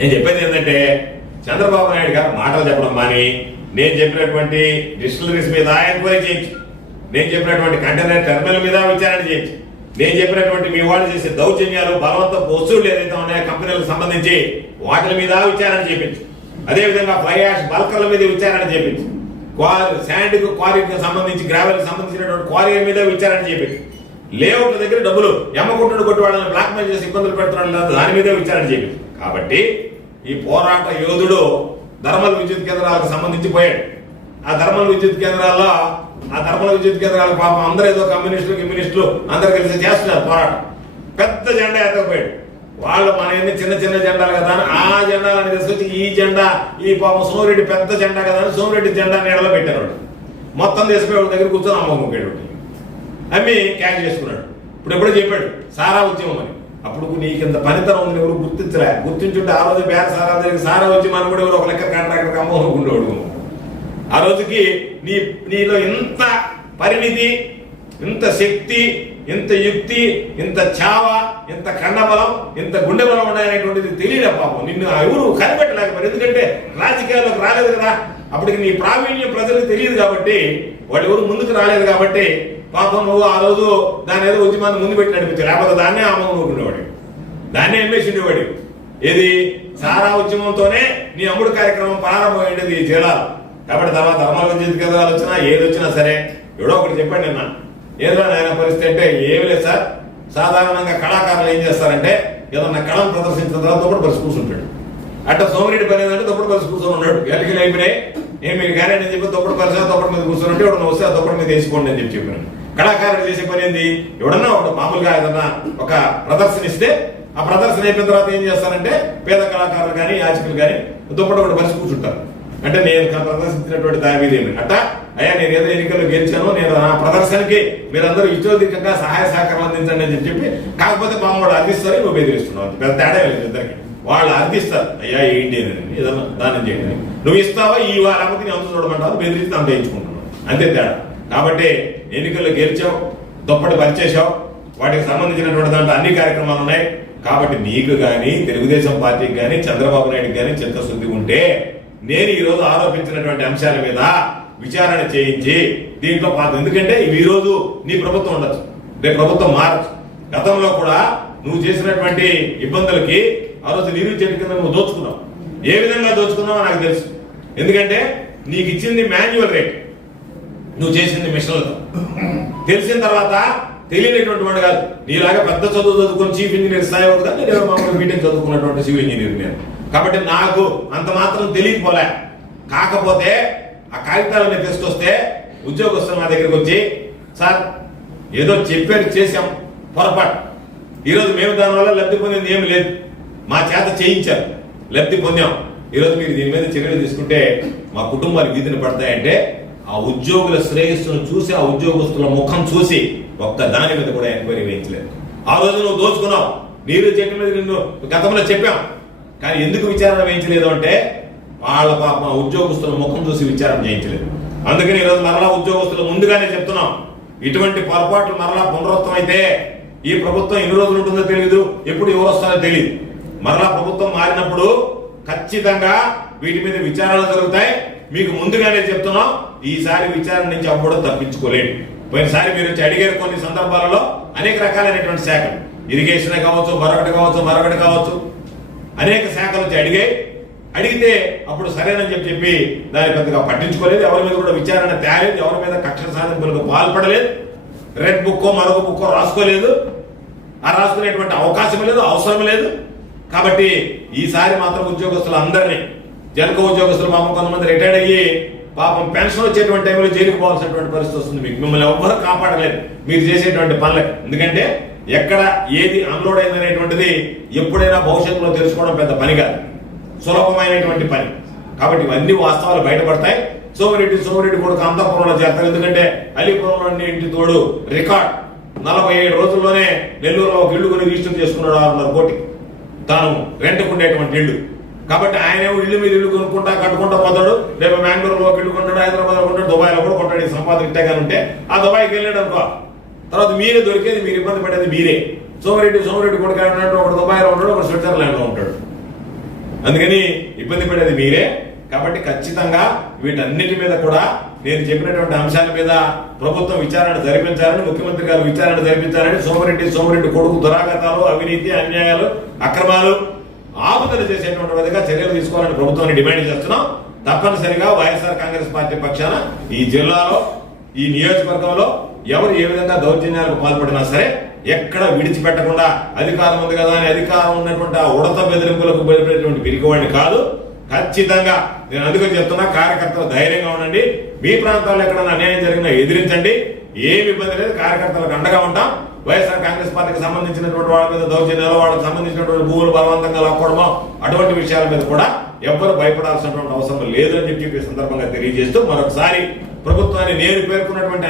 నేను చెప్పేది ఏంటంటే చంద్రబాబు నాయుడు గారు మాటలు చెప్పడం మాని నేను చెప్పినటువంటి డిస్టిలరీస్ మీద ఎంక్వైరీ చేయించి, నేను చెప్పినటువంటి కంటైనర్ టెర్మినల్ మీద విచారణ చేయించి, నేను చెప్పినటువంటి మీ వాళ్ళు చేసే దౌర్జన్యాలు బలవంతపు వస్తువులు ఏదైతే ఉన్నాయో కంపెనీలకు సంబంధించి వాటి మీద విచారణ చేయించు, అదేవిధంగా ఫ్లై యాష్ బల్కర్ల మీద విచారణ చేయించు, శాండ్ క్వారీకి సంబంధించి గ్రావెల్కి సంబంధించినటువంటి క్వారీ మీద విచారణ చేయించు, లేఅవుట్ల దగ్గర డబ్బులు ఎమ్మకుంటుడు కొట్టి వాళ్ళని బ్లాక్మెయిల్ చేసి ఇబ్బందులు పెడుతున్నాడు దాని మీద విచారణ చేయించు. కాబట్టి ఈ పోరాట యోధుడు ధర్మల్ విద్యుత్ కేంద్రాలకు సంబంధించి పోయాడు. ఆ ధర్మల్ విద్యుత్ కేంద్రాలకు పాపం అందరూ ఏదో కమ్యూనిస్టులు అందరు కలిసి చేస్తున్నారు పోరాటం. పెద్ద జెండా ఎత్తకపోయాడు. వాళ్ళు మన ఎన్ని చిన్న చిన్న జెండాలు కదా అని ఆ జెండాలని తీసుకొచ్చి ఈ జెండా ఈ పాపం సోమిరెడ్డి పెద్ద జెండా కదా అని సోమిరెడ్డి జెండా నీడలో పెట్టారు. మొత్తం తీసుకుపోయి దగ్గర కూర్చొని అమ్మకపోయాడు. అమ్మి క్యాష్ చేసుకున్నాడు. ఇప్పుడు ఎప్పుడో చెప్పాడు సారా ఉద్యమం అని. అప్పుడు నీకు ఇంత పనితనం ఉంది ఎవరు గుర్తించుంటే ఆ రోజు బేర సారా దగ్గర సారా వచ్చి మనం కూడా ఎవరు ఒక లెక్క కాంట్రాక్టర్ అమ్మకుండేవాడు. ఆ రోజుకి నీలో ఇంత పరిణితి, ఇంత శక్తి, ఇంత యుక్తి, ఇంత చావ, ఇంత కండబలం, ఇంత గుండె బలం ఉన్నాయనేటువంటిది తెలియలే పాపం. నిన్ను ఎవరు కనిపెట్టలేకపోయారు. ఎందుకంటే రాజకీయాల్లోకి రాలేదు కదా. అప్పటికి నీ ప్రావీణ్యం ప్రజలకు తెలియదు కాబట్టి, వాళ్ళు ఎవరు ముందుకు రాలేదు కాబట్టి పాపం నువ్వు ఆ రోజు దాని ఏదో ఉద్యమాన్ని ముందు పెట్టి నడిపించావు. లేకపోతే దాన్నే అమ్మనుకునేవాడు, దాన్నే అమ్మేసిండేవాడు. ఏది సారా ఉద్యమంతోనే నీ అమ్ముడు కార్యక్రమం ప్రారంభమైంది ఈ జిల్లాలో. కాబట్టి తర్వాత ధర్మాల విద్యుత్ కేంద్రాలు వచ్చినా ఏది వచ్చినా సరే ఎవడో ఒకటి చెప్పండి నిన్న ఏదో నాయన పరిస్థితి అంటే ఏమి లేదు సార్. సాధారణంగా కళాకారులు ఏం చేస్తారంటే ఏదన్నా కళను ప్రదర్శించిన తర్వాత తప్పుడు పరిస్థితి కూర్చుంటాడు. అట్లా సోమిరెడ్డి పని ఏంటంటే తప్పుడు పరిస్థితి కూర్చొని ఉన్నాడు. ఎలకలు అయిపోయినాయి ఏం మీరు కానీ అని చెప్పి తప్పుడు పరిస్థితి తప్పుడు మీద కూర్చొని ఎవడన్నా వస్తే ఆ తప్పుడు మీద వేసుకోండి అని చెప్పాను. కళాకారులు చేసే పని ఏంది, ఎవడన్నా ఒకటి మామూలుగా ఏదన్నా ఒక ప్రదర్శన ఇస్తే ఆ ప్రదర్శన అయిపోయిన తర్వాత ఏం చేస్తారంటే పేద కళాకారులు కానీ యాచకులు కానీ దుప్పటి ఒకటి పరిస్థితి కూర్చుంటారు. అంటే నేను ప్రదర్శించినటువంటి దాని మీద ఏమి అట్టా అయ్యా నేను ఏదో ఎన్నికల్లో గెలిచాను, నేను నా ప్రదర్శనకి మీరందరూ ఇష్టోధికంగా సహాయ సహకారం అందించండి అని చెప్పి, కాకపోతే మామూలు అర్థిస్తారు, నువ్వు బెదిరిస్తున్నావు. పెద్ద తేడా లేదు ఇద్దరికి. వాళ్ళు అర్థిస్తారు అయ్యా ఏంటి అని ఏదన్నా దానం చేయండి, నువ్వు ఇస్తావా ఈ వారానికి నేను అంత చూడమంటావు, బెదిరిస్తే అంత వేయించుకుంటున్నావు, అంతే తేడా. కాబట్టి ఎన్నికల్లో గెలిచావు, దుప్పటి పరిచేశావు, వాటికి సంబంధించినటువంటి దాంట్లో అన్ని కార్యక్రమాలు ఉన్నాయి. కాబట్టి నీకు కానీ తెలుగుదేశం పార్టీకి కానీ చంద్రబాబు నాయుడుకి కానీ చిత్తశుద్ధి ఉంటే నేను ఈ రోజు ఆరోపించినటువంటి అంశాల మీద విచారణ చేయించి దీంట్లో పాత్ర, ఎందుకంటే ఈ రోజు నీ ప్రభుత్వం ఉండొచ్చు, రేపు ప్రభుత్వం మారచ్చు. గతంలో కూడా నువ్వు చేసినటువంటి ఇబ్బందులకి ఆ రోజు నీరు చెట్టు కింద నువ్వు దోచుకున్నావు. ఏ విధంగా దోచుకున్నావో నాకు తెలుసు. ఎందుకంటే నీకు ఇచ్చింది మాన్యువల్ రేట్, నువ్వు చేసింది మిషన్లతో. తెలిసిన తర్వాత తెలియనటువంటి వాడు కాదు. నీలాగా పెద్ద చదువు చదువుకొని చీఫ్ ఇంజనీర్ స్థాయి అవుతుంది. నేను మామూలు బీటెక్ చదువుకున్నటువంటి సివిల్ ఇంజనీర్ నేను. కాబట్టి నాకు అంత మాత్రం తెలియకపోలే. కాకపోతే ఆ కాగితాలని తీసుకొస్తే ఉద్యోగస్తులు నా దగ్గరికి వచ్చి సార్ ఏదో చెప్పారు చేశాం పొరపాటు, ఈరోజు మేము దానివల్ల లబ్ధి పొందింది ఏమి లేదు, మా చేత చేయించారు, లబ్ధి పొందాం, ఈరోజు మీరు దీని మీద చర్యలు తీసుకుంటే మా కుటుంబాలు వీధిని పడతాయంటే ఆ ఉద్యోగుల శ్రేయస్సును చూసి ఆ ఉద్యోగస్తుల ముఖం చూసి ఒక్క దాని మీద కూడా ఎంక్వైరీ వేయించలేదు. ఆ రోజు నువ్వు దోచుకున్నావు, నీరు చెట్టు మీద నిన్ను గతంలో చెప్పాం, కానీ ఎందుకు విచారణ వేయించలేదు అంటే వాళ్ళ పాప ఉద్యోగస్తుల ముఖం చూసి విచారణ చేయించలేదు. అందుకని ఈరోజు మరలా ఉద్యోగస్తులు ముందుగానే చెప్తున్నాం, ఇటువంటి పొరపాట్లు మరలా పునరావృతం అయితే ఈ ప్రభుత్వం ఎన్ని రోజులు ఉంటుందో తెలియదు, ఎప్పుడు ఎవరు వస్తారో తెలియదు. మరలా ప్రభుత్వం మారినప్పుడు ఖచ్చితంగా వీటి మీద విచారణలు జరుగుతాయి. మీకు ముందుగానే చెప్తున్నాం, ఈసారి విచారణ నుంచి అప్పుడు తప్పించుకోలేడు. పోయినసారి మీరు వచ్చి అడిగారు కొన్ని సందర్భాలలో అనేక రకాలైనటువంటి శాఖలు, ఇరిగేషన్ కావచ్చు, మరొకటి కావచ్చు అనేక శాఖలు వచ్చి అడిగితే అప్పుడు సరేనని చెప్పి దాన్ని పెద్దగా పట్టించుకోలేదు. ఎవరి మీద కూడా విచారణ తేలేదు, ఎవరి మీద కక్ష సాధింపులకు పాల్పడలేదు, రెడ్ బుక్కో మరొక బుక్కో రాసుకోలేదు, ఆ రాసుకునేటువంటి అవకాశం లేదు, అవసరం లేదు. కాబట్టి ఈసారి మాత్రం ఉద్యోగస్తులు అందరినీ, జనక ఉద్యోగస్తులు పాపం కొంతమంది రిటైర్డ్ అయ్యి పాపం పెన్షన్ వచ్చేటువంటి టైంలో జైలుకు పోవాల్సినటువంటి పరిస్థితి వస్తుంది. మీకు మిమ్మల్ని ఎవ్వరూ కాపాడలేదు మీరు చేసేటువంటి పనులకి. ఎందుకంటే ఎక్కడ ఏది అన్లోడ్ అయిందనేటువంటిది ఎప్పుడైనా భవిష్యత్తులో తెలుసుకోవడం పెద్ద పని కాదు, సులభమైనటువంటి పని. కాబట్టి ఇవన్నీ వాస్తవాలు బయటపడతాయి. సోమిరెడ్డి కూడా అంతఃపురంలో చేస్తారు. ఎందుకంటే అలీపురంలో ఇంటి తోడు రికార్డ్ 47 రోజుల్లోనే నెల్లూరులో ఒక ఇల్లు కొని రిజిస్టర్ చేసుకున్నాడు 6.5 కోటి తాను రెంట్కు ఉండేటువంటి ఇల్లు. కాబట్టి ఆయన ఇల్లు మీద ఇల్లు కొనుక్కుంటా కట్టుకుంటా పోతాడు. రేపు బెంగళూరులో ఒక ఇల్లు కొంటాడు, హైదరాబాద్లో కొంటాడు, దుబాయ్లో కూడా కొంటాడు. ఈ సంపాదన ఇట్టే కానీ ఉంటే ఆ దుబాయ్కి వెళ్ళాడు అనుకో, తర్వాత మీరే దొరికేది, మీరు ఇబ్బంది పడేది మీరే. సోమిరెడ్డి కొడుకు ఉన్నాడు, ఒకటి దుబాయ్లో ఉంటాడు, ఒకటి స్విట్జర్లాండ్ లో ఉంటాడు. అందుకని ఇబ్బంది పడేది మీరే. కాబట్టి ఖచ్చితంగా వీటన్నిటి మీద కూడా నేను చెప్పినటువంటి అంశాల మీద ప్రభుత్వం విచారణ జరిపించాలని, ముఖ్యమంత్రి గారు విచారణ జరిపించాలని, సోమిరెడ్డి కొడుకు దురాగతాలు, అవినీతి, అన్యాయాలు, అక్రమాలు ఆపుదల చేసేటువంటి విధంగా చర్యలు తీసుకోవాలని ప్రభుత్వాన్ని డిమాండ్ చేస్తున్నాం. తప్పనిసరిగా వైఎస్ఆర్ కాంగ్రెస్ పార్టీ పక్షాన ఈ జిల్లాలో, ఈ నియోజకవర్గంలో ఎవరు ఏ విధంగా దౌర్జన్యాలకు పాల్పడినా సరే ఎక్కడ విడిచిపెట్టకుండా, అధికారం ఉంది కదా అని అధికారం ఉన్నటువంటి ఆ ఉడత బెదిరింపులకు బయలుపడేటువంటి పిరికివాడిని కాదు. ఖచ్చితంగా నేను అందుకని చెప్తున్నా, కార్యకర్తలు ధైర్యంగా ఉండండి. మీ ప్రాంతాల్లో ఎక్కడైనా అన్యాయం జరిగినా ఎదిరించండి, ఏమి ఇబ్బంది లేదు. కార్యకర్తలకు అండగా ఉంటాం. వైఎస్ఆర్ కాంగ్రెస్ పార్టీకి సంబంధించినటువంటి వాళ్ళ మీద దౌర్జన్యాలు, వాళ్ళకి సంబంధించినటువంటి భూములు బలవంతంగా లాక్కోవడమో అటువంటి విషయాల మీద కూడా ఎవ్వరు భయపడాల్సినటువంటి అవసరం లేదని చెప్పి ఈ సందర్భంగా తెలియజేస్తూ మరొకసారి ప్రభుత్వాన్ని నేను పేర్కొన్నటువంటి